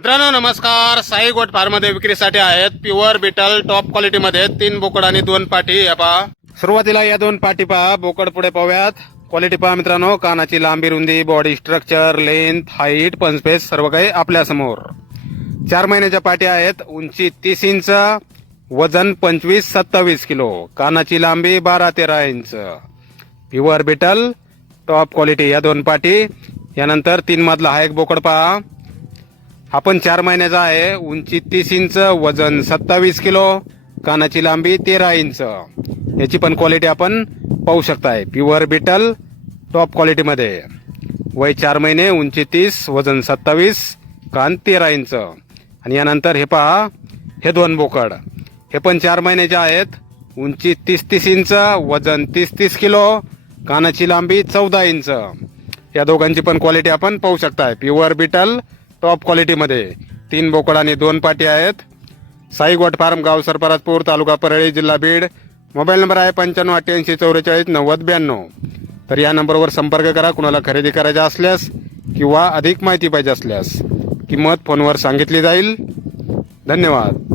मित्रांनो नमस्कार. साई गोट फार्ममध्ये विक्रीसाठी आहेत प्युअर बिटल टॉप क्वालिटीमध्ये तीन बोकड आणि दोन पाठी या पहा. सुरुवातीला या दोन पाठी पहा. बोकड पुढे पाहूयात. क्वालिटी पहा मित्रांनो. कानाची लांबी रुंदी बॉडी स्ट्रक्चर लेंथ हाईट पंचपेस सर्व काही आपल्यासमोर चार महिन्याच्या पाठी आहेत. उंची तीस इंच वजन पंचवीस सत्तावीस किलो. कानाची लांबी बारा तेरा inch. Pure Beetal top quality या दोन पाठी यानंतर तीन मधला हा एक बोकड पहा. हा पण चार महिन्याचा आहे. उंची तीस इंच वजन सत्तावीस किलो कानाची लांबी तेरा इंच. याची पण क्वालिटी आपण पाहू शकताय. प्युअर बिटल टॉप क्वालिटीमध्ये वय चार महिने उंची तीस वजन सत्तावीस कान तेरा इंच. आणि यानंतर हे पहा हे दोन बोकड. हे पण चार महिन्याचे आहेत. उंची तीस तीस इंच वजन तीस तीस किलो कानाची लांबी चौदा इंच. या दोघांची पण क्वालिटी आपण पाहू शकताय. प्युअर बिटल टॉप क्वालिटीमध्ये तीन बोकड आणि दोन पाटी आहेत. साई गोट फार्म गाव सरपराजपूर तालुका परळी जिल्हा बीड. मोबाईल नंबर आहे पंच्याण्णव अठ्ठ्याऐंशी चौवेचाळीस नव्वद ब्याण्णव. तर या नंबरवर संपर्क करा. कुणाला खरेदी करायचा असल्यास किंवा अधिक माहिती पाहिजे असल्यास किंमत फोनवर सांगितली जाईल. धन्यवाद.